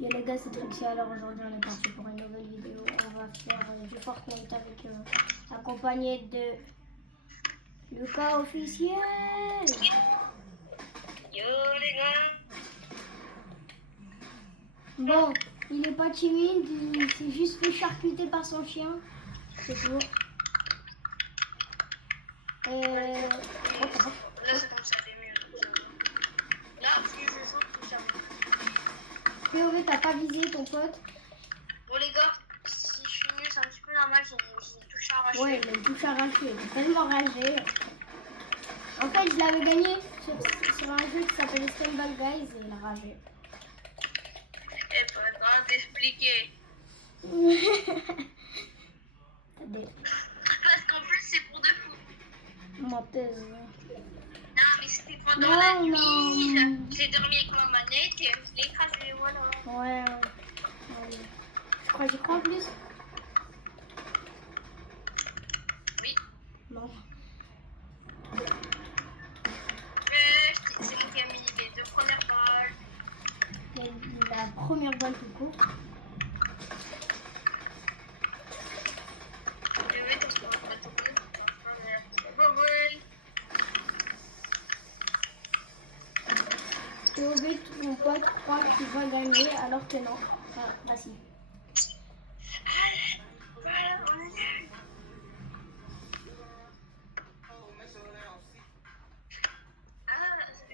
Yo les gars, c'est Trixie. Alors aujourd'hui on est parti pour une nouvelle vidéo. On va faire du Fortnite avec accompagné de Lucas officiel. Yo les gars. Bon, il est pas timide, il s'est juste fait charcuter par son chien. C'est tout. Là c'est comme ça, les mieux. Là, si je joue tout ça. POV, t'as pas visé ton pote? Bon les gars, si je suis nul, c'est un petit peu normal, j'ai une touche arrachée. Ouais, il a une touche arrachée, il est tellement ragé. En fait, je l'avais gagné sur un jeu qui s'appelle Stumble Guys et il a ragé. Eh, faut rien t'expliquer. Parce qu'en plus, c'est pour de fou. Menteuse. Non, mais c'était pendant la nuit. J'ai dormi avec ma manette et je l'ai écrasé, voilà. Ouais. Je crois que j'y crois en plus. Oui. Non. C'est moi qui ai mis les deux premières balles. La première balle tout court. Je vais te faire un tour. POV, mon pote croit qu'il va gagner alors que non. Ah, bah si.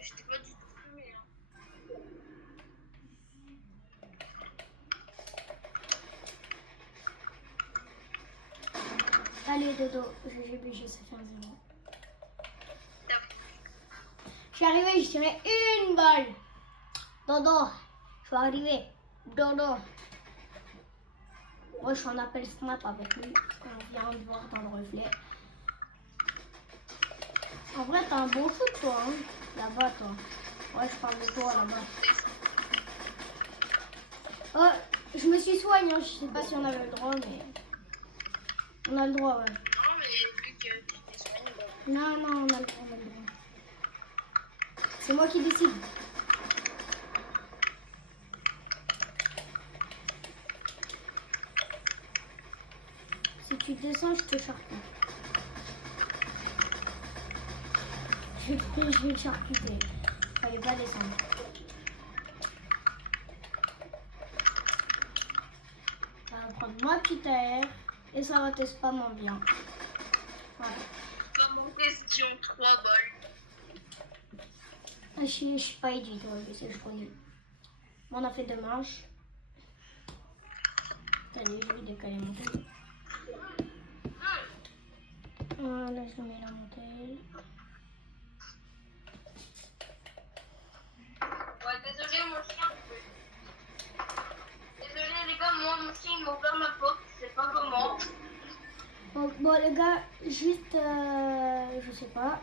Je t'ai pas du tout filmé. Allez, Dodo, GGBG, ça fait un 0. Je suis arrivé, je tirais une balle. Dodo, je suis arrivé. Dodo. Moi, je suis en appel snap avec lui. On vient de voir dans le reflet. En vrai, t'as un bon shoot, toi, hein. Là-bas, toi. Ouais, je parle de toi, là-bas. Oh, je me suis soigné, hein. Je sais pas si on avait le droit, mais... On a le droit, ouais. Non, mais vu que tu t'es soigné, Non, non, on a le droit, C'est moi qui décide. Si tu descends, je te charcute. Je vais le charcuter. Fallait pas descendre. Ça va prendre ma petite air et ça va te spammer bien. Voilà. pas mon question, 3 balles. Je suis pas édité, c'est je connais. Bon, on a fait 2 manches. Allez, je vais décaler mon tel. Voilà, je mets la montée. Ouais, désolé mon chien. Désolé les gars, moi mon chien il m'a ouvert ma porte, je sais pas comment. Bon les gars, juste, je sais pas.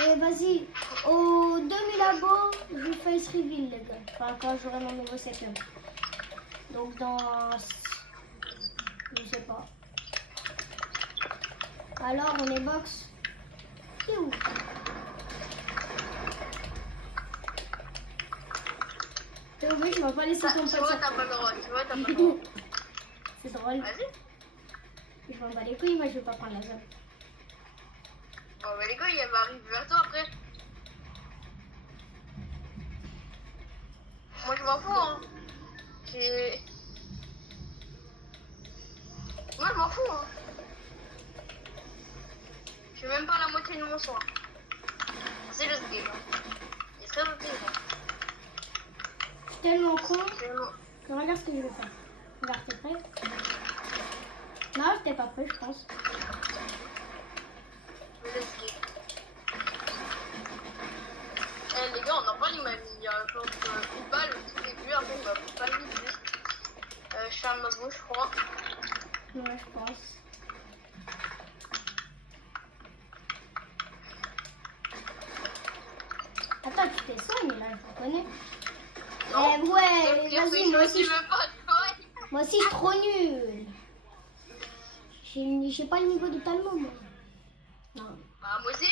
Et vas-y, aux 2000 abos, je fais ce reveal les gars. Enfin, quand j'aurai mon nouveau setup. Donc dans... Je sais pas. Alors, on est box. C'est où? Oui, je m'en pas laissé ton pote. Tu vois, t'as pas le droit, tu vois, t'as pas le droit. C'est drôle. Vas-y. Je m'en bats les couilles, moi je vais pas prendre la zone. Bon, bah les gars, il va arriver vers toi après. Moi je m'en fous, hein. Moi je m'en fous, hein. Je fais même pas la moitié de mon soin. C'est le game. Il est très gentil, hein. Je suis tellement con Tellement. que regarde ce que je vais faire. Regarde, t'es prêt? Non, j'étais pas prêt, je pense. Let's go. Eh les gars, on en parle, il m'a mis genre une balle au tout début, après il m'a pas mis plus. Je ferme ma bouche, je crois. Ouais, je pense. Attends, tu t'es soigné là, je reconnais. Non. Ouais, vas-y, moi aussi, Pas moi aussi, je suis trop nul. J'ai pas le niveau de Talmud, moi. Non. Bah, moi aussi.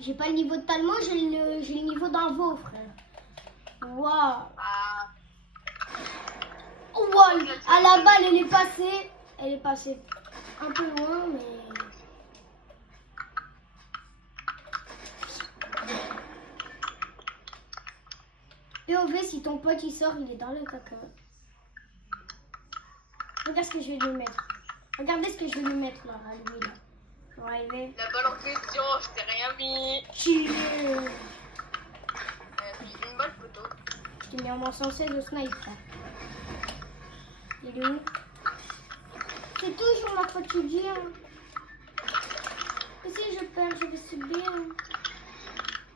J'ai pas le niveau de Talmud, j'ai le niveau d'un veau, frère. Waouh. Ah. Ah, la balle, elle est passée. Elle est passée un peu loin, mais... POV, si ton pote il sort, il est dans le caca. Regarde ce que je vais lui mettre. Regardez ce que je vais lui mettre là, à lui là. Je vais arriver. La balle en question, je t'ai rien mis. Chill. Une balle poteau. Je t'ai mis en moins 116 au snipe là. Il est où? C'est toujours ma quotidien. Et si je perds, je vais subir.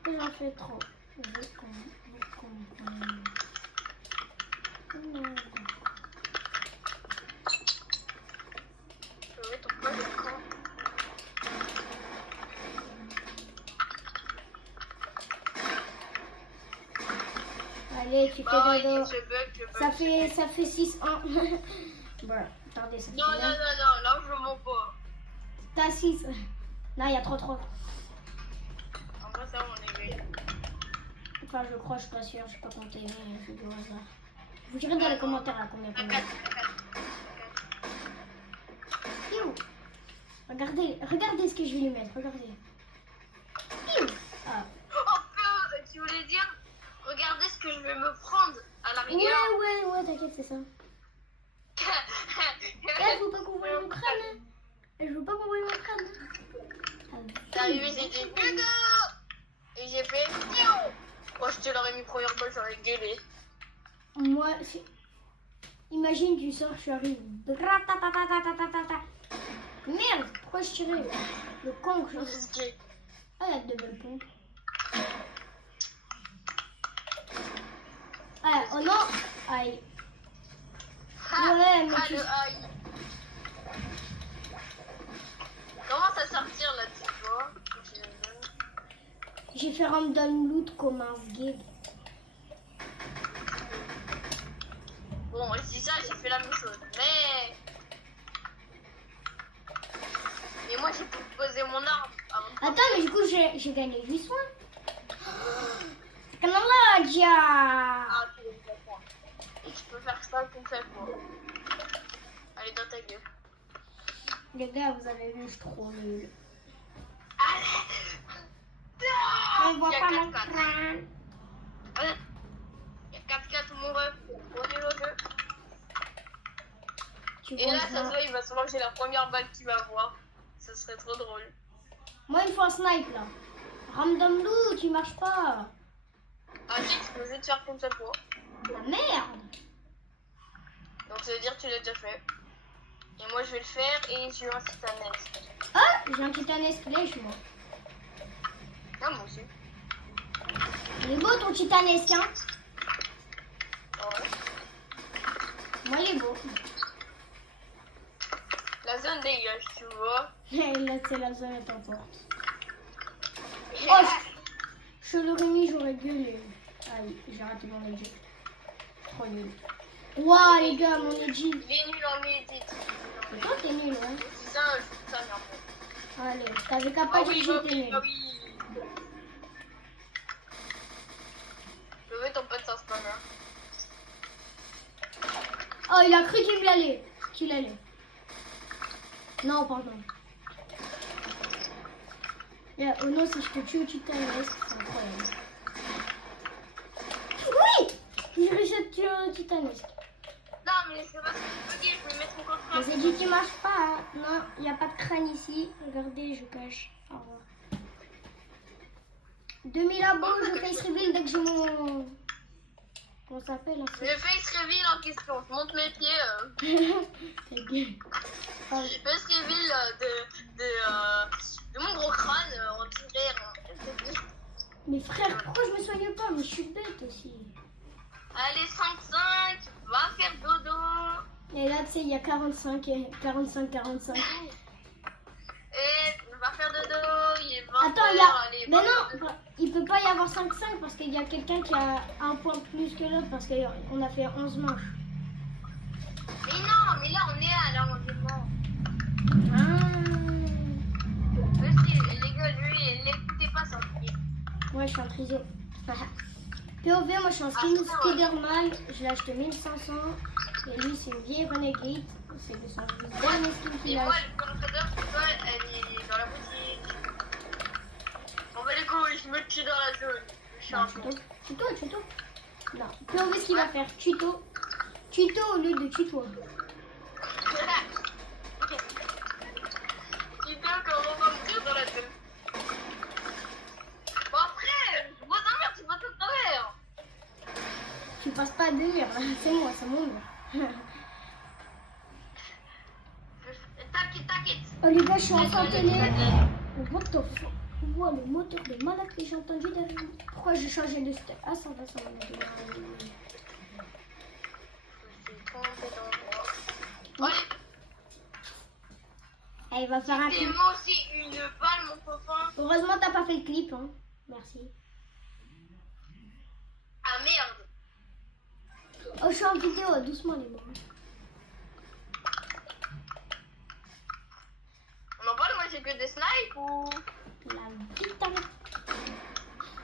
Et j'en fais trop. Ton pote est con. Allez, tu fais Oh, dodo. je bug. Ça fait 6-1. Bon, attendez, ça fait Non, là je mens pas. T'as 6. Non, il y a trop. En vrai, ça, on est gay. Enfin, je crois, je suis pas sûre, je sais pas compter, mais je dois ça. Vous direz dans les commentaires là combien. Piou. Regardez ce que je vais lui mettre, regardez. Piou. Ah. Oh, tu voulais dire, regardez ce que je vais me prendre à la rigueur. Ouais, t'inquiète, c'est ça. Elle veut pas qu'on voie mon crâne. Hein. Elle veut pas qu'on voie mon crâne. T'es arrivé, j'ai dit Hugo. Et j'ai fait Piou. Oh, je te l'aurais mis première balle, j'aurais gueulé. Moi, imagine tu sors, je suis arrivé. Merde, pourquoi je tirais? Le con que je suis. Ah, il y a de belles pompes. Ah, oh non. Aïe. Ouais, mais tu... Comment ça sortir là, tu vois? J'ai fait random loot comme un gay. Bon, je dis ça, j'ai fait la même chose. Mais moi, j'ai posé mon arme. Attends, mais du coup, j'ai gagné 8 soins. Canaladia. Ah, tu le fais pas. Et tu peux faire ça comme ça, quoi. Allez, dans ta gueule. Les gars, vous avez vu, je suis trop nul. Allez. On voit Il y a pas mon 4-4. crâne. Allez. Il y a 4-4, mon ref. On est le jeu. Tu Et vois là, ça. ça se voit, il va se manger la première balle qu'il va avoir. Ce serait trop drôle. Moi, il me faut un snipe là. Random loot, il marche pas. Ah, si, tu peux juste faire comme ça, toi. La merde. Donc, ça veut dire que tu l'as déjà fait. Et moi, je vais le faire et j'ai un titanesque. Ah, j'ai un titanesque lèche, moi. Ah, moi aussi. Il est beau ton titanesque, hein. Ouais. Moi, il est beau. La zone dégage, tu vois. Là, c'est la zone à t'emporte. Oh, je l'aurais mis, j'aurais gueulé. Aïe, j'ai raté mon edit. Trop nul. Waouh, les gars, mon edit. Il est nul en edit. Et toi, t'es nul, ouais. C'est ça, je fais ça, mais en fait. Allez, t'avais qu'à Ah pas oui, dire bah que j'étais oui, nul. bah oui. Je veux ton pote sans spammer. Oh, il a cru qu'il allait. Non, pardon. Yeah, oh non, si je te tue au titanesque, c'est incroyable. Oui! J'ai réussi à te tuer au titanesque. Non, mais c'est pas ce que je veux dire, je vais mettre mon coffre. Les édits qui marchent pas, hein. Non, il n'y a pas de crâne ici. Regardez, je cache. Au revoir. 2000 abos, je face reveal dès que j'ai mon... Comment ça s'appelle Je face reveal en question, je monte mes pieds. C'est bien. Je face reveal de mon gros crâne, on dirait. Mais frère, pourquoi je me soigne pas? Mais je suis bête aussi. Allez, 5-5, va faire dodo. Et là, tu sais, il y a 45. Et va faire dodo, il est 20 Attends, il y heures, a... allez, Mais va non, faire dodo. il peut pas y avoir 5-5 parce qu'il y a quelqu'un qui a un point de plus que l'autre parce qu'on a fait 11 manches. Mais non, mais là on est à l'enlèvement. Ah. Parce que les gars, lui, n'écoutez pas ça. Ouais, je suis en prison. POV, POV, moi je suis en skin Ah, Spider-Man, je l'ai acheté 1500. Et lui, c'est une vieille Renegade. C'est de son dernier skin qu'il Et a moi, acheté. le colocataire, c'est quoi? Elle est dans la boutique. On va les couilles, je me tue dans la zone. Je suis Non, un tuto. Non, POV, ce qu'il va faire, tuto. Tuto au lieu de tuto. Tu peux comment on va me dire dans la zone. Bon après, je vois ta mère, tu vas te travers. Tu passes pas de mur, là. C'est moi, c'est mon mur. T'inquiète. Oh les gars, je suis en télé. What the fuck? Wow, le moteur de malade que j'ai entendu derrière moi. Pourquoi j'ai changé de step? Ah, ça va démarrer. Allez, Eh, il va faire un t'es clip. moi aussi une balle, mon copain. Heureusement, t'as pas fait le clip, hein. Merci. Ah merde. Oh, je suis en vidéo, doucement les gars. On en parle, moi j'ai que des snipes ou... La putain.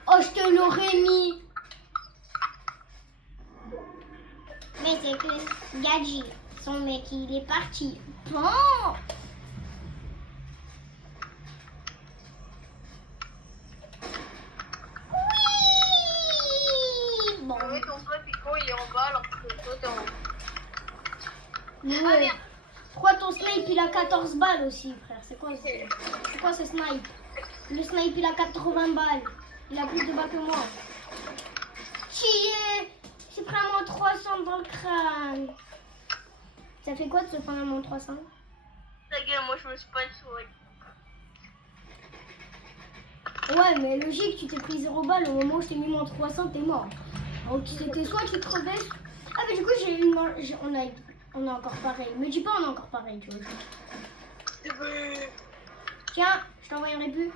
Oh, je te l'aurais mis. Mais c'est que Gadji, son mec, il est parti. Bon. Oui. Bon. Ouais, ton pote Pico il est en bas alors que toi t'es en haut. Ouais. Ah merde. Pourquoi ton snipe il a 14 balles aussi, frère? C'est quoi ce snipe? Le snipe il a 80 balles. Il a plus de balles que moi. Qui est? J'ai pris un moins 300 dans le crâne. Ça fait quoi de se prendre un moins 300? Ta gueule, moi je me suis pas souris. Ouais, mais logique, tu t'es pris 0 balles. Au moment où je t'ai mis moins 300, t'es mort. Donc c'était soit tu te crevais. Ah, mais du coup, on a encore pareil. Me dis pas, on a encore pareil, tu vois. Tiens, je t'envoie un rébut.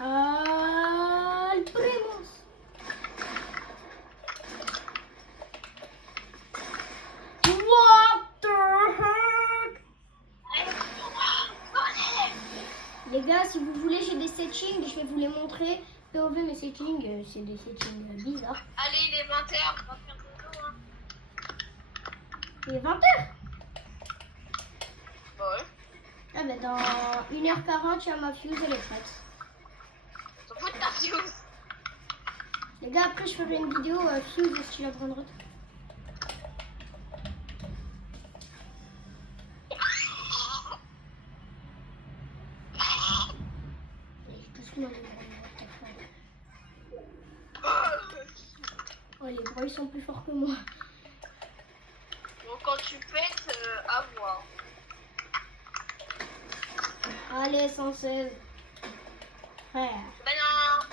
Le Primus. What the heck? Les gars, si vous voulez, j'ai des settings, je vais vous les montrer. POV, mes settings, c'est des settings bizarres. Allez, il est 20h, on va faire dodo, hein. Il est 20h. Bah ouais. Ah bah dans 1h40, tu as ma fuse, elle est prête. T'en fous de ta fuse. Les gars, après je ferai une vidéo fuse si tu la prendras. Doucement, les gars. Oh, les bras ils sont plus forts que moi. Bon, quand tu pètes, à voir. Allez, 116. Frère. Ben non.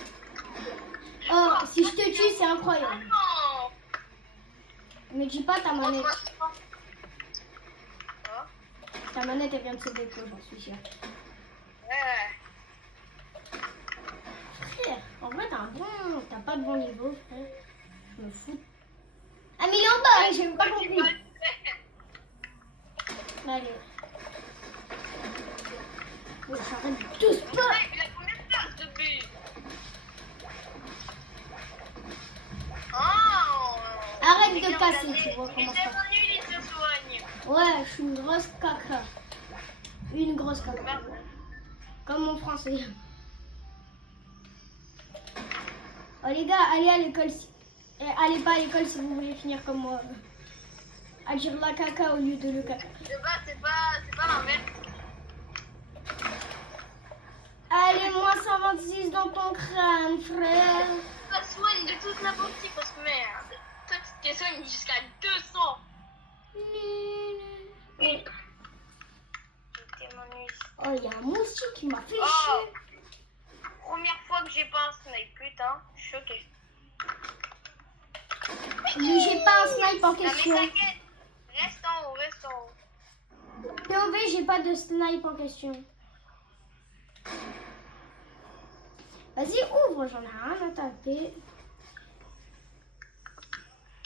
Oh, si je te tue, c'est Ah incroyable. non. Me dis pas ta manette. Quoi? Ta manette, elle vient de se déclencher, j'en suis sûre. Ouais. Frère, en vrai, t'as pas de bon niveau, frère. Je me fous. Ah, mais il est en bas, j'ai même pas compris. Allez. Oh, j'arrête de spot. Il a combien de places de but? Oh. Arrête de passer, tu vois Il comment est ça. tellement nul, il se soigne. Ouais, je suis une grosse caca. Une grosse caca. Merde. Comme mon français. Oh les gars, allez à l'école. Allez pas à l'école si vous voulez finir comme moi. À dire la caca au lieu de le caca. De base, c'est pas l'inverse. Allez, moins 126 dans ton crâne, frère. Pas soigne de toute la partie parce que merde. Toi, tu te soignes jusqu'à 200. Oh, il y a un moustique qui m'a fait Oh. chier. Première fois que j'ai pas un snipe, putain, choqué. Mais j'ai pas un snipe en Non mais question. t'inquiète, reste en haut. POV, j'ai pas de snipe en question. Vas-y, ouvre, j'en ai rien à taper.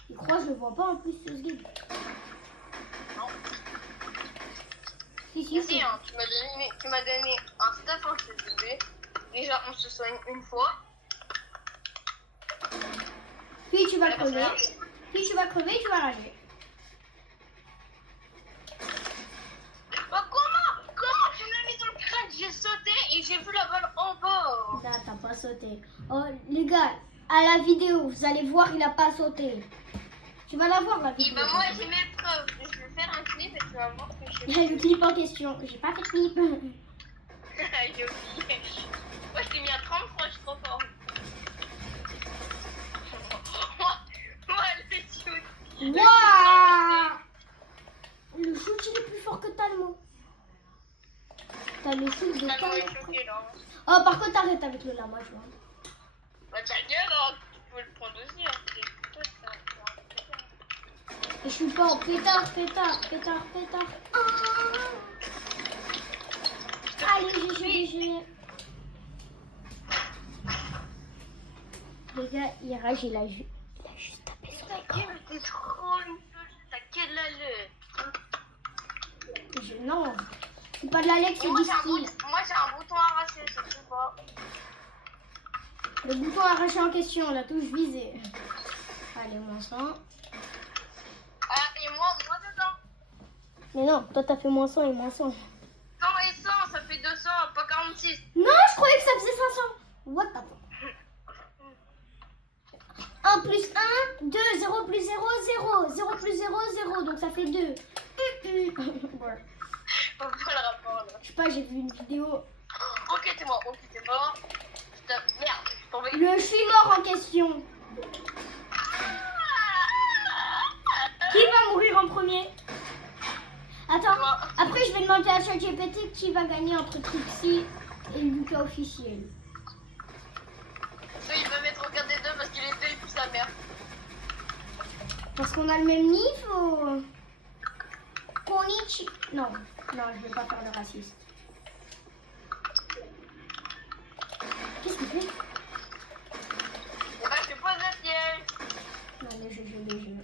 Il croit que je le vois pas en plus ce guide. Non. Si, Ici, hein, tu m'as donné un stuff en CDB. Déjà, on se soigne une fois. Puis tu vas Ouais, crever. parce que- Puis tu vas crever et tu vas rager. Bah, comment tu m'as mis dans le crâne? J'ai sauté et j'ai vu la balle en bas. Là, t'as pas sauté. Oh, les gars, à la vidéo, vous allez voir, il a pas sauté. Tu vas la voir, la Et vidéo. bah, moi, j'ai mes preuves. Je vais faire un clip et tu vas voir que Il j'ai y a le clip en question. J'ai pas fait de clip. J'ai oublié. Moi, je t'ai mis à 33, je suis trop fort. Moi, le shoot. Waouh! Le shoot, il est plus fort que Talmo. T'as le shoot de Talmo est Talmo. choqué, là. Oh, par contre, arrête avec le lama, je vois. Bah, ta gueule, hein. Tu peux le prendre aussi, hein. Et je suis pas en pétard. Ah. Allez, GG. Les gars, il rage, il a juste tapé sur Ta gueule, t'es trop une T'as quelle allure. Non, c'est pas de la Lex, c'est du skill. Moi, j'ai un bouton arraché, c'est tout pas. Le bouton arraché en question, la touche visée. Allez, moins 100. Ah, et moi dedans. Mais non, toi t'as fait moins 100 et moins 100. 100 et 100, ça fait 200, pas 46. Non, je croyais que ça faisait 500. What the fuck? 1 plus 1, 2, 0 plus 0, 0. 0 plus 0, 0. Donc ça fait 2. Ouais. Faut pas le rapport là. Je sais pas, j'ai vu une vidéo. Ok, t'es mort, Merde, je suis tombé. Je suis mort en question. Qui va mourir en premier? Attends, Toi. après je vais demander à ChatGPT qui va gagner entre Trixie et Lucas officiel. Il va mettre aucun des deux parce qu'il est deux et puis sa mère. Parce qu'on a le même niveau. Konichi. Non, je vais pas faire le raciste. Qu'est-ce qu'il fait? Et bah, je te pose le piège. Non, mais je joue des jeux.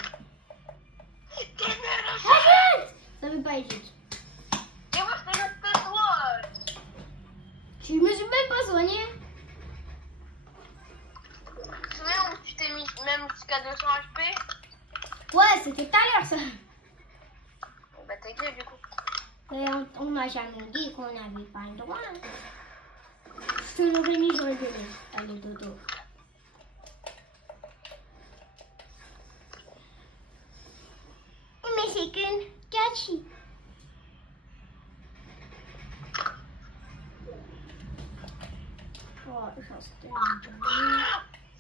T'es nul, Arrête! Ça veut pas être juste. et moi, je te laisse que toi. Tu me suis même pas soigné. Tu te souviens où tu t'es mis même jusqu'à 200 HP? Ouais, c'était tout à l'heure ça. Bah, ta gueule, du coup. Et on m'a jamais dit qu'on n'avait pas le droit. Je te l'aurais mis, j'aurais donné. Allez, dodo. Mais c'est qu'une catchy. Oh, j'en sais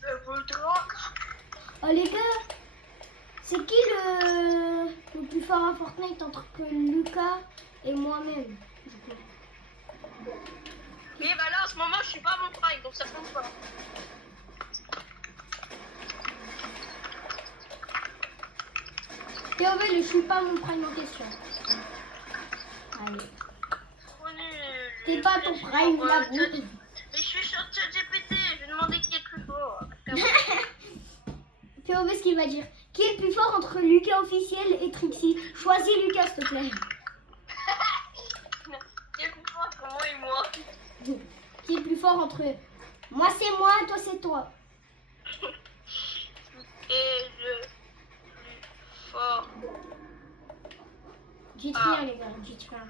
Ça vaut le droit. Oh les gars, c'est qui le plus fort à Fortnite entre que Lucas et moi-même? Du coup. Oui, bah là, en ce moment, je suis pas à mon prime, donc ça compte pas. POV, je suis pas mon prime en question. Allez. Trop nul. T'es pas ton prime, j'avoue. Mais je suis sur ChatGPT, je vais demander qui est le plus fort. POV, ce qu'il va dire. Qui est le plus fort entre Lucas officiel et Trixie? Choisis Lucas, s'il te plaît. Qui est le plus fort entre moi et moi? Qui est le plus fort entre eux? Moi, c'est moi, toi, c'est toi. Et le plus fort. Dites Ah. rien, les gars, dites rien.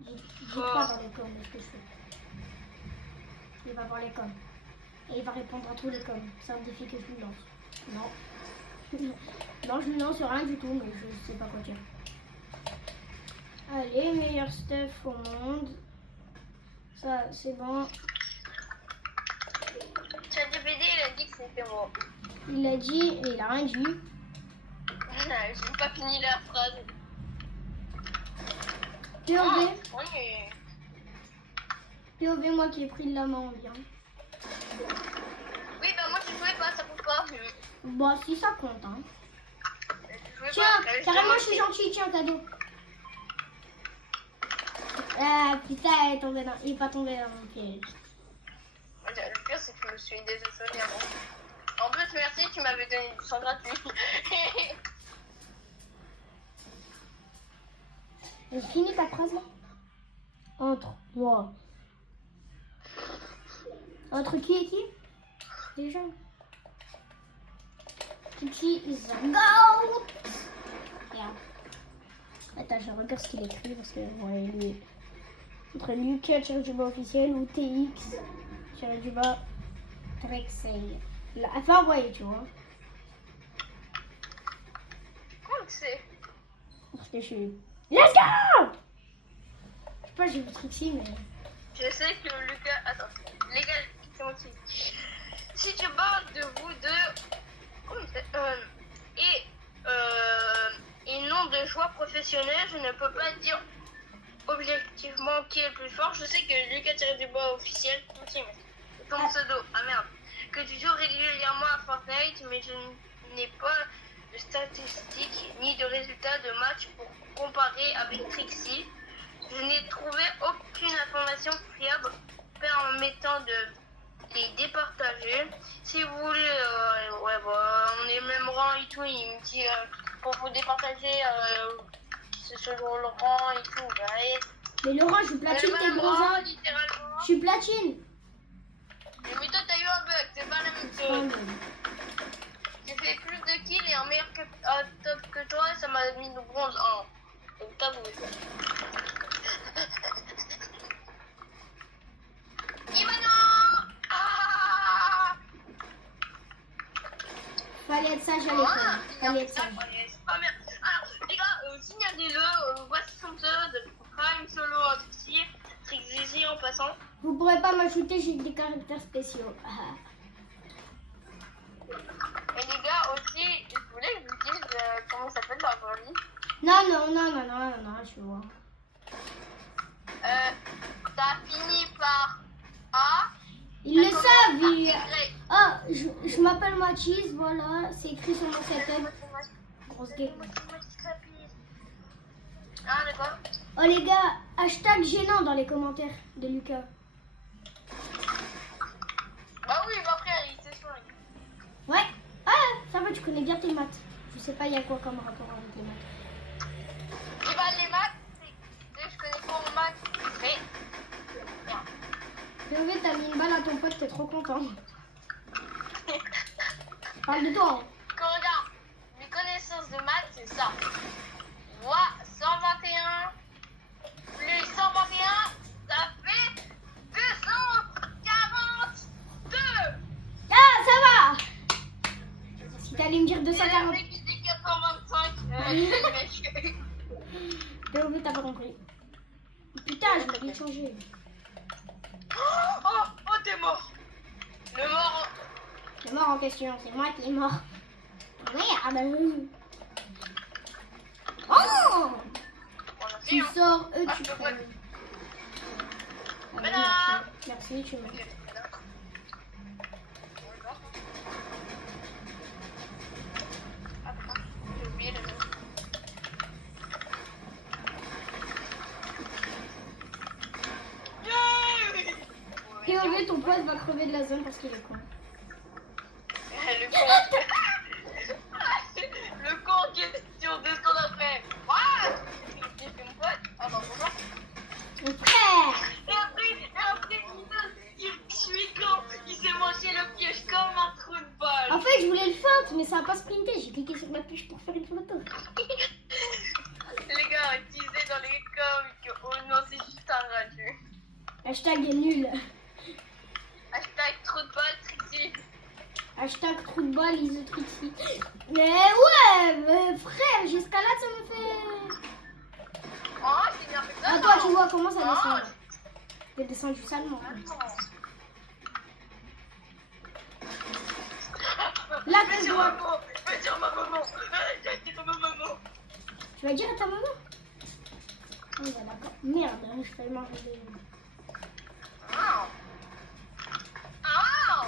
Dites pas dans les coms ce que je fais. Il va voir les coms. Et il va répondre à tous les coms. C'est un défi que je lui lance. Non. Non, je lui lance rien du tout, mais je sais pas quoi dire. Allez, meilleur stuff au monde. Ça, c'est bon. ChatGPT, il a dit que c'était moi. Il l'a dit et il a rien dit. J'ai pas fini la phrase. POV, Oui. POV, moi qui ai pris de la main en bien. Oui, bah moi, je jouais pas, ça compte pas. Bon, si ça compte, hein. Je jouais Tiens, pas. carrément, je suis gentil, tiens, cadeau. Ah, putain, il est pas tombé dans mon piège. Le pire, c'est que je me suis déjà sonné avant. En plus, merci, tu m'avais donné du sang gratuit. Finis ta phrase là. Entre moi. Entre qui et qui? Déjà. Trixie is a goat. Yeah. Attends, je regarde ce qu'il écrit parce que ouais, lui. Entre Lucas tiré-du-bas officiel ou TX tiré-du-bas Trexel. Enfin, ouais, tu vois. Comment que c'est? Parce que je suis. Let's go! Je sais pas, j'ai vu Trixie, mais. Je sais que Lucas. Attends, les gars, c'est moi qui. Si tu parles de vous deux et non de choix professionnels, je ne peux pas dire objectivement qui est le plus fort. Je sais que Lucas tiré du bas officiel, ton pseudo, ah merde, que tu joues régulièrement à Fortnite, mais je n'ai pas de statistiques ni de résultats de match pour comparer avec Trixie. Je n'ai trouvé aucune information fiable permettant de les départager. Si vous voulez, on est même rang et tout, il me dit pour vous départager, c'est selon le rang et tout. Mais Laurent, je suis platine, t'es gros rang, un. littéralement. Je suis platine. Mais toi, t'as eu un bug, c'est pas la même chose. J'ai fait plus de kills et un meilleur top que toi, ça m'a mis le bronze 1. Donc t'as voulu. Fallait être sage à l'école. Fallait être sage. C'est pas bien. Alors, les gars, signalez-le. Voici son pseudo de Prime Solo en Trixie. Trixie en passant. Vous pourrez pas m'ajouter, j'ai des caractères spéciaux. Et les gars, aussi, je voulais que je vous dise comment ça s'appelle dans la vie. Non, je vois. Ça finit par A. Ils le savent, ils... Y. Ah, je m'appelle Mathis, voilà, c'est écrit sur mon setup. Grosse game. Ah, d'accord. Oh les gars, hashtag gênant dans les commentaires de Lucas. Bah oui, bah après, il s'est sur Ouais, ah, ça va, tu connais bien tes maths. Je sais pas, il y a quoi comme rapport avec les maths. Et bah les maths, je connais pas en maths, mais... POV, t'as mis une balle à ton pote, t'es trop content. Parle de toi. Quand regarde, mes connaissances de maths, c'est ça. Moi, 121 plus 121, ça fait 242. Ah, ça va. Si t'allais me dire Et le 240. mec qui dit 425, le mec. POV, t'as pas compris. Putain, je vais changer. Oh, t'es mort. Le mort. Le mort en question, c'est moi qui est mort. Merde. Oh, On a fait, tu hein. sors, Ah, tu je peux prends. pas. Allez, Voilà. merci, tu m'as. J'ai oublié le nom. POV, ton pote va crever de la zone parce qu'il est con. Le con. Le con en question, 2 secondes après. What? J'ai fait mon pote. Ah bah bonjour. Mon frère. Et après, il suis con. Il s'est mangé le piège comme un trou de balle. En fait, je voulais le feinte, mais ça n'a pas sprinté. J'ai cliqué sur la touche pour faire une photo. Les gars, disait dans les coms que oh non, c'est juste un rageux. Hashtag nul. Hashtag trou de balle, Trixie. Hashtag trou de balle, isotrixie. Mais ouais, mais frère, j'escalade, ça me fait... Oh, c'est bien fait ça. Ah, toi, tu vois comment ça Non. descend. C'est descendu salement. Là, Fais tu sur vois. maman. Fais sur ma maman. J'ai dit ma maman. Tu vas dire à ta maman? Oh, bah, d'accord. Merde, je fais manger des... Oh. Oh.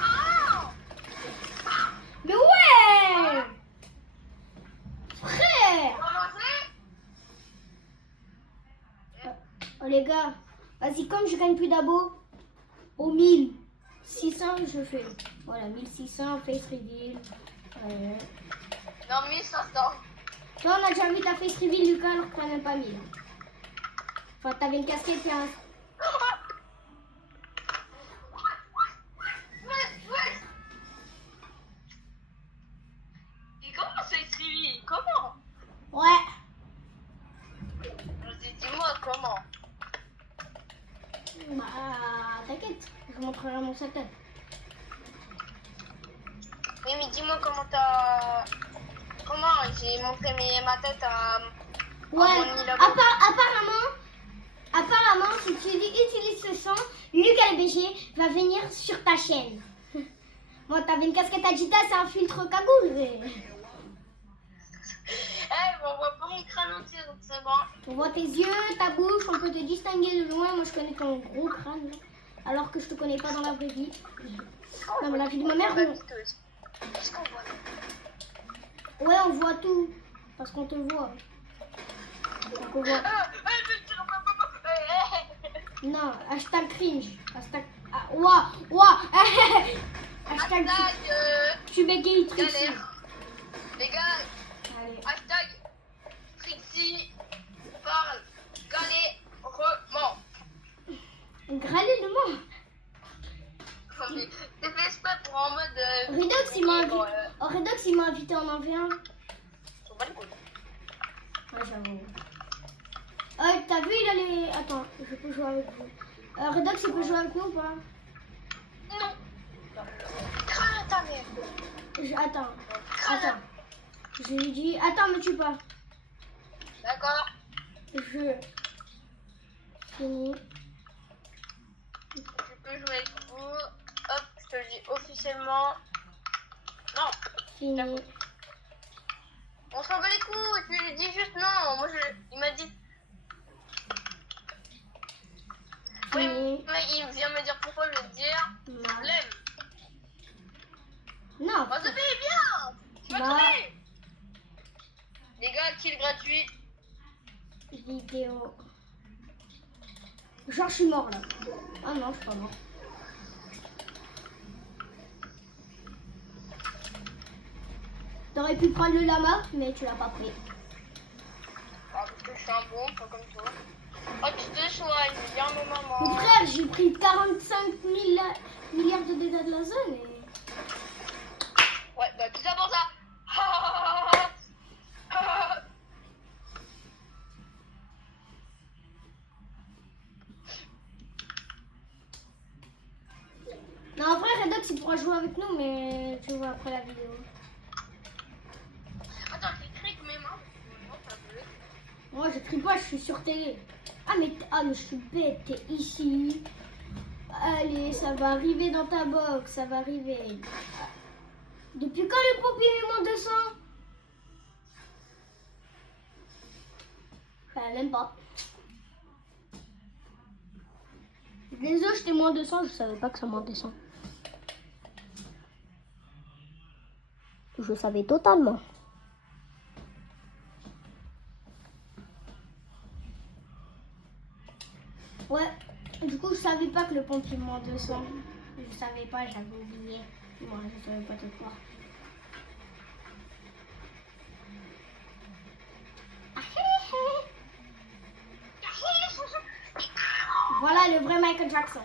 Oh. Mais ouais! Frère! On va manger? Oh les gars, vas-y, comme je gagne plus d'abos, au 1600 je fais. Voilà, 1600, face reveal. Non, 1500. Toi, on a déjà vu ta face reveal, Lucas, alors que t'en as pas 1000. Enfin, t'avais une casquette et un... comment ça écrit? Comment? Ouais. Vas-y, dis-moi comment. Bah, t'inquiète, je montrerai mon setup. Oui, mais dis-moi comment t'as... Comment j'ai montré ma tête à... Ouais, mon labo. apparemment, si tu utilises ce son, Lucas LBG va venir sur ta chaîne. Bon, t'avais une casquette Agita, c'est un filtre cagoule. Mais... Eh, on voit pas mon crâne entier, donc c'est bon. On voit tes yeux, ta bouche, on peut te distinguer de loin. Moi, je connais ton gros crâne, là. Alors que je te connais pas dans la vraie vie. Non, mais la vie de ma mère, Qu'est-ce qu'on voit? ouais, on voit tout. Parce qu'on te voit. Donc, on voit. Non, hashtag cringe. Hashtag... Ah, ouah, ouah. Hashtag... Je suis bégaye Trixie. Galère. Les gars, Allez. hashtag Trixie parle galèrement. Grâler le mot. C'est fait exprès pour en mode... Redox, il m'a invité. Oh, Redox, il m'a invité en 1v1. S'en bat les couilles. Ouais, j'avoue. T'as vu, il a les... Attends, je peux jouer avec vous. Redox, il peut jouer avec nous ou pas? Non. Crâne ta mère. Attends. Je lui dis... Attends, me tue pas. D'accord. Je... Fini. Tu peux jouer avec vous. Hop, je te le dis officiellement. Non. Fini. On s'en bat les couilles. Tu lui dis juste non. Moi, il m'a dit... Oui, Fini. mais il vient me dire pourquoi je vais te dire. Non. L'aime. Non. Oh, Sophie, viens. Tu vas Bah. tomber. Les gars, kill gratuit. Vidéo. Genre, je suis mort, là. Ah non, je suis pas mort. T'aurais pu prendre le lama, mais tu l'as pas pris. Ah, parce que je suis un bon, pas comme toi. Oh, tu te soignes, viens, mes mamans. Mon frère, j'ai pris 45 milliards de dégâts de la zone et... Ouais, bah tout ça pour ça. Non, en vrai, Redox, il pourra jouer avec nous, mais tu vois après la vidéo. Attends, j'écris que mes mains. Non, ça peut. Moi, je crie pas, je suis sur télé. Ah, mais je suis bête, t'es ici. Allez, ça va arriver dans ta box, ça va arriver. Depuis quand le pompier met moins 200? Même pas. Désolé, j'étais moins 200, je savais pas que ça moins 200. Je savais totalement. Ouais, du coup, je savais pas que le pompier moins 200. Je savais pas, j'avais oublié. Moi, je savais pas de quoi. Voilà le vrai Michael Jackson.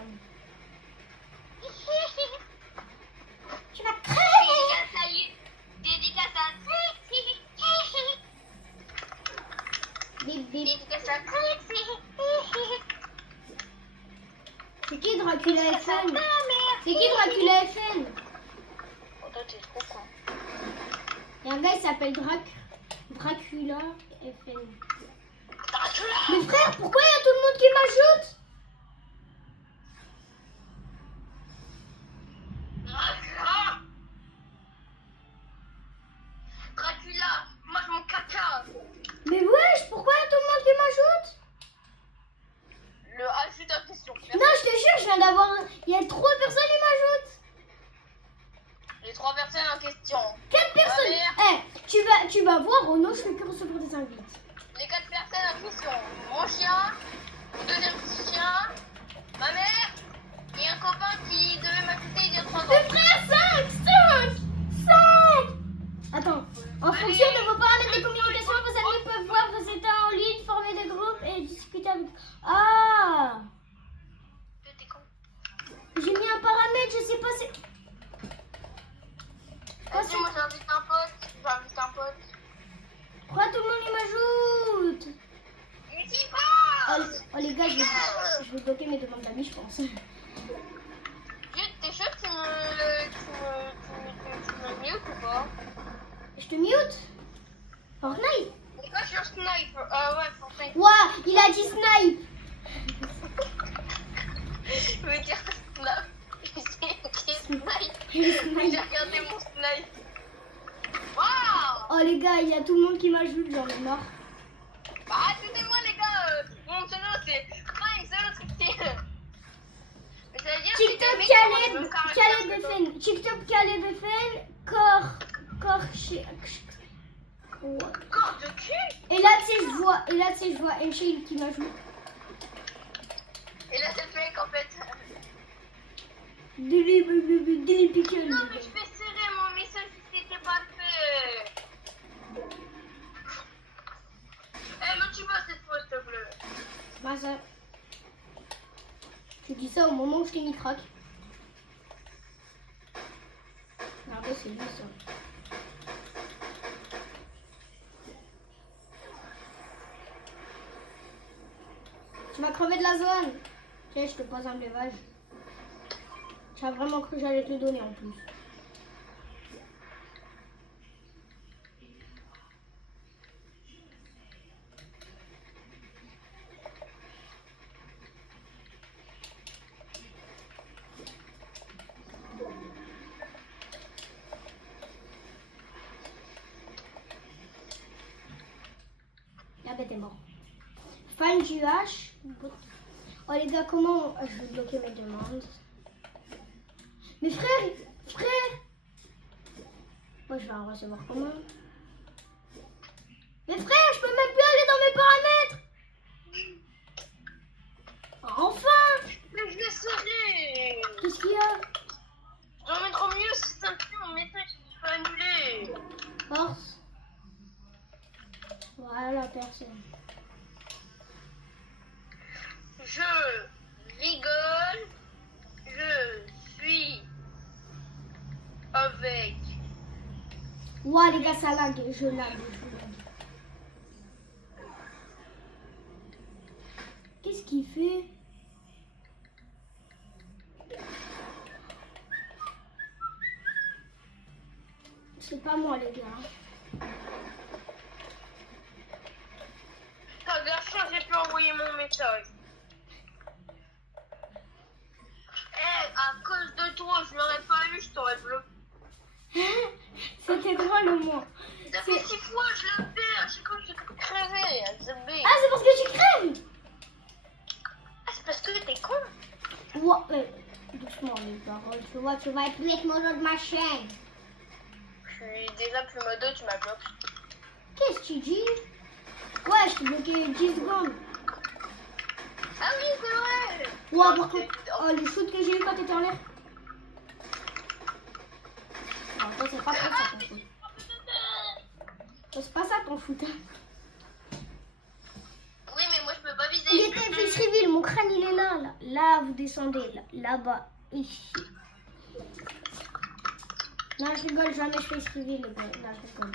Tu vas crever. Dédicace à Trixie. Bip, bip. Dédicace à Trixie. C'est qui Dracula FN? C'est qui Dracula FN? Oh, toi, t'es trop con. Il y a un gars qui s'appelle Dracula FN. Dracula. Mais frère, pourquoi il y a tout le monde qui m'ajoute? Dracula. Dracula, mange mon caca. Mais wesh, pourquoi il y a tout le monde qui m'ajoute? Le ajoute en question. Non, je te jure, je viens d'avoir... Il y a 3 personnes qui m'ajoutent. Les 3 personnes en question. 4 personnes. mère. Tu vas voir, Renaud, je fais que recevoir des invites. Les 4 personnes en question. Mon chien, mon deuxième chien, ma mère et un copain qui devait m'ajouter il y a 3 ans. Mais frère, 5. Attends, en fonction de vos paramètres de communication, vos amis peuvent voir vos états en ligne, former des groupes et discuter avec... Ah, T'es con. j'ai mis un paramètre, je sais pas si... Vas-y, moi j'invite un pote. j'invite un pote. Pourquoi tout le monde il m'ajoute? Mais c'est pas. Oh les gars, je vais bloquer mes demandes d'amis, je pense. T'es sûr que tu me mute ou pas? Je te mute? Fortnite? Pourquoi sur Snipe? Ouais, Fortnite. Ouah, il a dit snipe. Je veux dire Snap. J'ai Snipe. Snipe. J'ai regardé mon Snipe. Waouh! Oh les gars, il y a tout le monde qui m'ajoute, j'en ai marre. Bah, attendez-moi les gars, mon pseudo c'est Prime Solo Trictier. Mais ça veut dire que TikTok les mecs qui ont les mêmes caractères Caleb que toi. Befen. TikTok Caleb Befen. Corps. Corps de cul. Et là, tu sais, je vois Enchil qui m'ajoute. Et là c'est le mec en fait. Dilly Pickle. Non mais je fais serrer mon message si c'était pas fait. Eh mais tu vois cette fois s'il te plaît. Bah ça. Tu dis ça au moment où je t'ai mis crack. Regardez, c'est lui ça. Tu vas crever de la zone. Tiens, je te pose un bévage. Tu as vraiment cru que j'allais te le donner en plus. Ah ben t'es mort. Fan du H. Oh les gars, comment je vais bloquer mes demandes? Mais frère. Moi je vais en recevoir comment? Mais frère, je peux même plus aller dans mes paramètres. Enfin. Mais je vais serrer. Qu'est-ce qu'il y a? Je dois mettre au mieux si ça me fait mon message si je peux annuler. Force. Voilà, personne. Je rigole. Je suis avec. Ouah les gars, ça lag, je lag. Qu'est-ce qu'il fait? C'est pas moi les gars. T'as de la chance, j'ai pu envoyer mon message. À cause de toi, je l'aurais pas eu, je t'aurais bloqué. C'était drôle au moins. Ça fait 6 fois, je le fais, à chaque fois je te crever, Ah, c'est parce que tu crèves. Ah, c'est parce que t'es con. Ouah, doucement les paroles, tu vas être plus avec mon de ma chaîne. Je suis déjà plus modo, tu m'as bloqué. Qu'est-ce que tu dis? Ouais, je t'ai bloqué 10 secondes. Ah oui, c'est vrai. Ouah, par contre, oh, le shoot que j'ai eu quand t'étais en l'air. Non, toi, c'est pas ça ton shoot. Toi, c'est pas ça ton shoot. Oui, mais moi je peux pas viser. Il était fait civil, mon crâne il est là, là. Là, vous descendez, là, là-bas, ici. Non, je rigole, jamais je fais civil, les gars. Là, je rigole.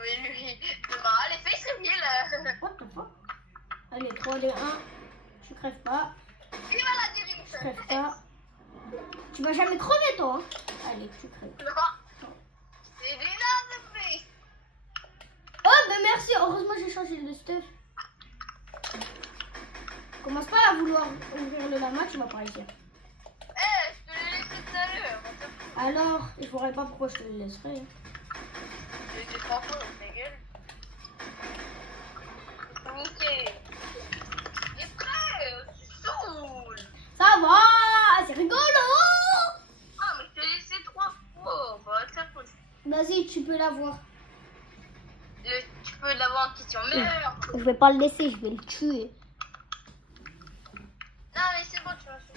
Mais lui, allez, fais ce reveal. What the fuck? Allez, 3, 2, 1. Tu crèves pas. Il va la dirige. Tu crèves pas. Tu vas jamais crever, toi. Hein. Allez, tu crèves. Non. C'est déjà de fait. Oh, ben merci. Heureusement, j'ai changé de stuff. Commence pas à vouloir ouvrir le lama, tu vas pas réussir. Eh, je te l'ai laissé tout à l'heure. Alors, je verrai pas pourquoi je te le laisserai. J'ai 3 fois, ta gueule. Ok. Et frère, tu saoules. Ça va, c'est rigolo. Ah, mais je t'ai laissé 3 fois. Bah, ça cool. Vas-y, tu peux l'avoir. Tu peux l'avoir en question. Merde. Je vais pas le laisser, je vais le tuer. Non, mais c'est bon, tu vas se.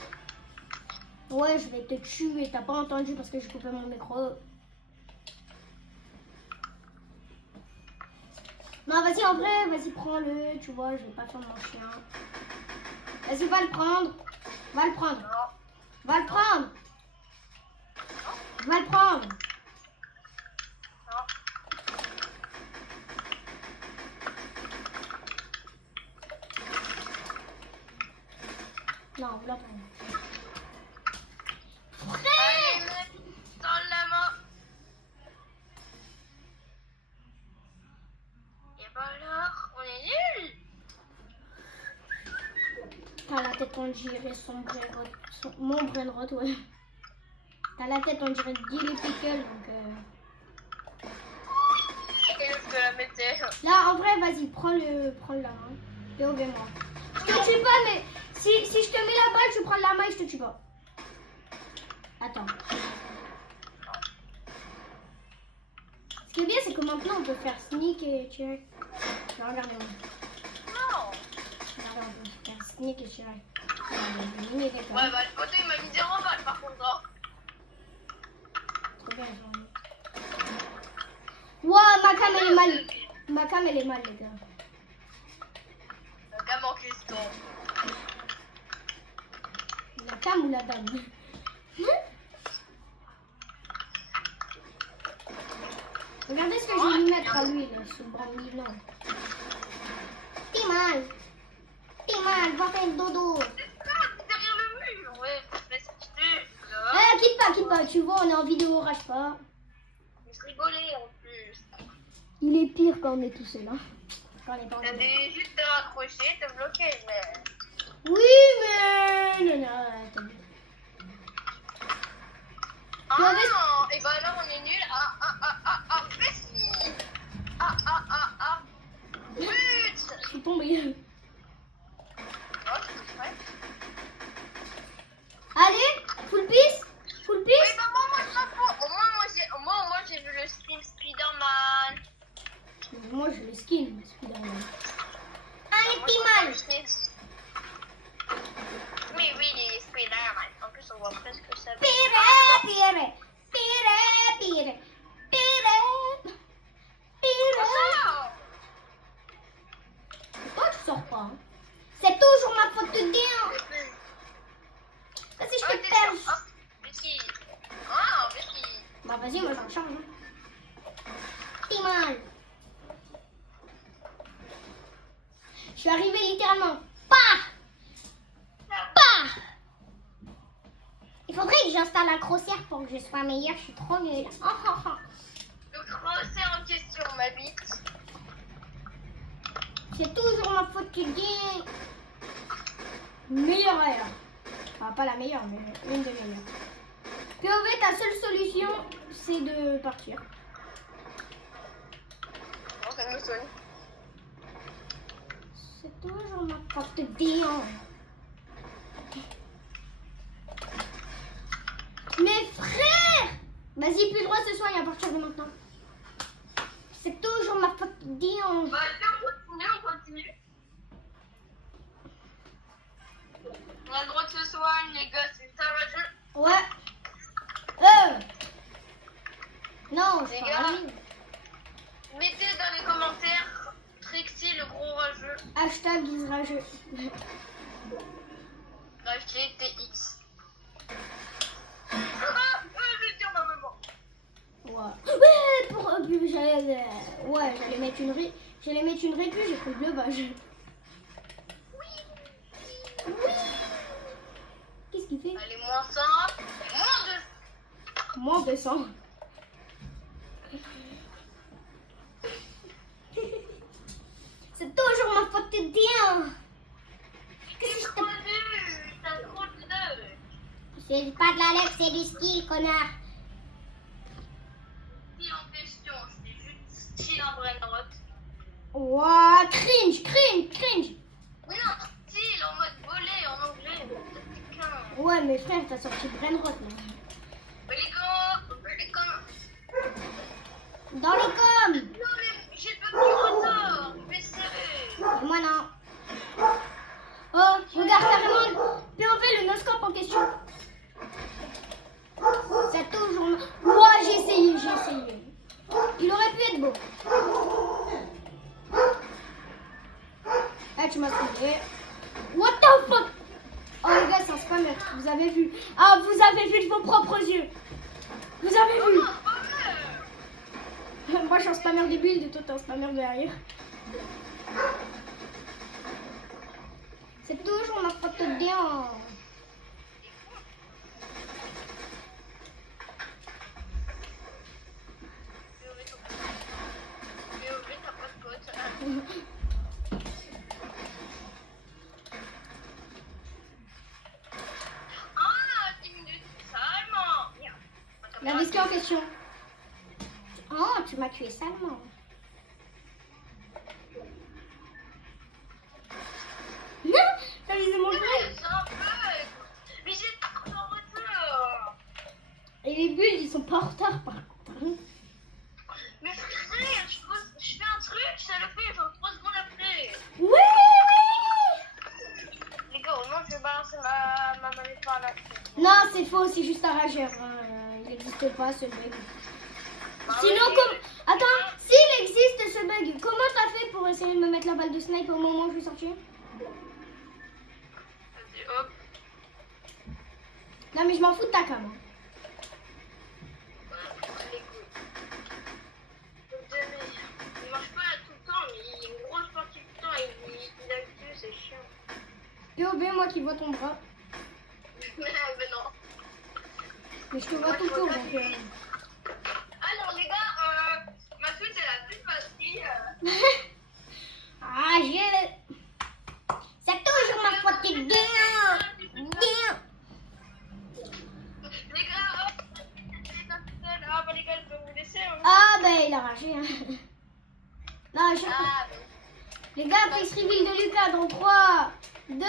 Ouais, je vais te tuer. T'as pas entendu parce que j'ai coupé mon micro. Non, vas-y, en vrai, vas-y, prends-le. Tu vois, je vais pas faire mon chien. Vas-y, va le prendre. Va le prendre. Non. Va le prendre. Va le prendre. Non. Non, vous l'entendez. Allez, mec, dans la main. Et bah alors, on est nuls. T'as la tête, on dirait mon brainrot, ouais. T'as la tête, on dirait Dilly Pickle, donc... Qu'est-ce que la mettais? Là, en vrai, vas-y, prends la main. POV-moi. Je te tue pas, mais si je te mets la balle, tu prends la main et je te tue pas. Attends. Ce qui est bien, c'est que maintenant, on peut faire sneak et tirer. Regardez-moi. Non. Regardez, on peut faire sneak et tirer. Ouais, bah le poteau il m'a mis 0 balles par contre. Hein. Trop bien, genre. Ouah, ma cam elle est mal. Ma cam elle est mal, les gars. La gamme en question. La cam ou la dame? Regardez ce que je vais lui mettre à lui, là, ce brandilon. T'es mal. T'es mal, va faire dodo. Derrière le mur, ouais, mais si tu veux. Quitte pas, tu vois, on est en vidéo, rage pas. Je rigolais en plus. Il est pire quand on est tout seul, hein. Quand on est pas en vidéo. T'avais juste te raccrocher, te bloquer, mais. Oui, mais... Non, attends. Ah non, et bah là on est nuls. Messi. But. Je suis tombée. Oh, c'est vrai. Allez, full piece. Full Oui, piece. bah moi je m'en fous. Au moins j'ai vu le skin Spider-Man. Moi, je le skin, Spider-Man. Moi, Allez, je t'es vois mal. le skin. Mais oui, il est Spider-Man. En plus, on voit presque ça. Pire. Oh, Pourquoi tu sors pas? Hein? C'est toujours ma faute de bien. Vas-y, je te perds. Messi. Ah, Messi. Bah vas-y, moi j'en change. Hein. T'es mal. Je suis arrivée littéralement. Pah. Il faudrait que j'installe un crossière pour que je sois meilleure. Je suis trop nulle. Le crochet en question, ma bite. C'est toujours ma faute de bien. Meilleure ailleurs. Enfin, pas la meilleure, mais une des meilleures. POV, ta seule solution, c'est de partir. Bon, ça me sonne. C'est toujours ma faute de bien. Mes frères! Vas-y, plus le droit se soigne à partir de maintenant. C'est toujours ma faute de bien. Bah, on continue. On a le droit de se soigner, les gars, c'est ça le jeu. Ouais. Non, je Les parle gars. en ligne. Mettez dans les commentaires Trixie le gros rageux. Hashtag Isrageux. GTX. Je vais dire ma maman. Ouais, j'allais mettre une répu, j'ai pris le bleuage. Oui. Qu'est-ce qu'il fait? Allez, moins 100, moins 2. Moins 200. C'est toujours ma faute de bien. C'est trop nul, t'as trop de nœuds. C'est pas de la lèvre, c'est du skill, connard. Style en question, c'est juste style en brainrot. Ouah, cringe. Oui, non, style en mode volet en anglais. Putain. Ouais, mais frère, t'as sorti brainrot là. Les gars. Dans les coms. Non, mais j'ai pas de retard. Mais sérieux. Et moi non. Oh, regarde carrément. POV, le no-scope en question. C'est toujours... Moi, j'ai essayé. Il aurait pu être beau. Ah, tu m'as trouvé. What the fuck? Oh, les gars, c'est un spammer. Vous avez vu. Ah, vous avez vu de vos propres yeux. Vous avez vu. Moi, je suis un spammer des builds et toi, t'es un spammer derrière. C'est toujours ma faute de bien. Question, question. Oh, tu m'as tué salement. Non, t'as visé mon truc. C'est un bug. Mais j'ai trop en retard. Et les bulles, ils sont pas en retard par contre. Hein. Mais frère, je fais un truc, ça le fait genre 3 secondes après. Oui. Les gars, au moins je vais balancer ma manette par là. Non, c'est faux, c'est juste un rageur. Hein. Il n'existe pas ce bug. Bah Sinon, oui. comme... Attends, s'il existe ce bug, comment t'as fait pour essayer de me mettre la balle de snipe au moment où je suis sortie? Vas-y, hop. Non, mais je m'en fous de ta cam. Hein. Les couilles. Il marche pas tout le temps, mais il y a une grosse partie du temps, il active, c'est chiant. POB, moi qui vois ton bras. Mais non. Mais je te vois tout le tour. Donc, Alors les gars, ma suite est la plus facile. Ah, j'ai... C'est toujours ma faute. Bien. Bien. Les gars, hop. Ah bah les gars, je peux vous laisser. Hein. Ah, ben il a ragé. Hein. Non, je... Ah, Les gars, face reveal de Lucas dans 3, 2, bon.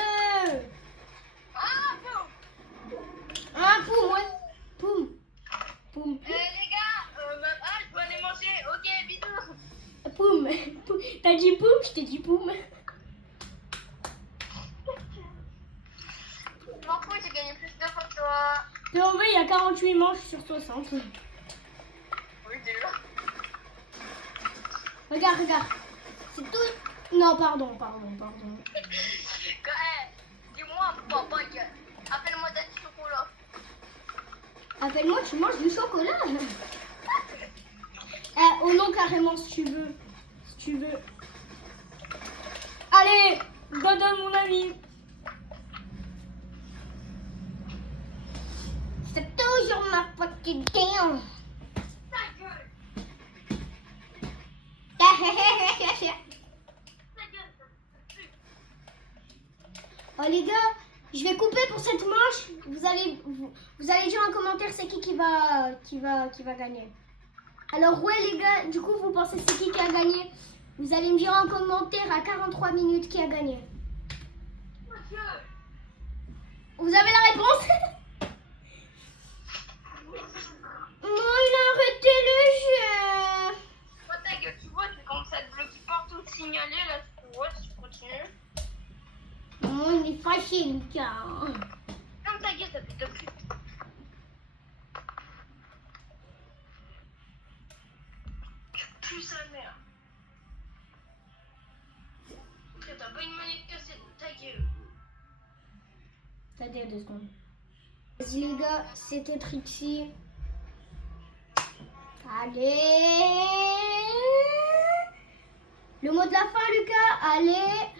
1, poum, ouais. Poum. Poum. Les gars, je dois aller manger. Ok, bisous. Poum. Poum. T'as dit poum, je t'ai dit poum. Je m'en fous, j'ai gagné plus de fois que toi. POV, il y a 48 manches sur 60. Oui, déjà. Regarde, regarde. C'est tout... Non, pardon. Dis-moi, papa, appelle-moi Daddy Chocolat. Appelle-moi, tu manges du chocolat. Au nom carrément, si tu veux. Allez, donne mon ami. C'est toujours ma faute qui gagne. Ta gueule. Oh les gars, je vais couper pour cette manche. Vous allez dire en commentaire c'est qui va gagner. Alors ouais les gars, du coup vous pensez c'est qui a gagné? Vous allez me dire en commentaire à 43 minutes qui a gagné. Vous avez la réponse? Non, il a arrêté le jeu. Moi, ta gueule, tu vois, c'est comme ça te bloque partout de signaler, là, tu vois, si tu continues. Non, il est fâché, Lucas. Ferme ta gueule, ça fait de plus. Tu pues sa mère. T'as pas une manette cassée, ta gueule. T'as dit 2 secondes. Vas-y les gars, c'était Trixie. Allez. Le mot de la fin, Lucas. Allez.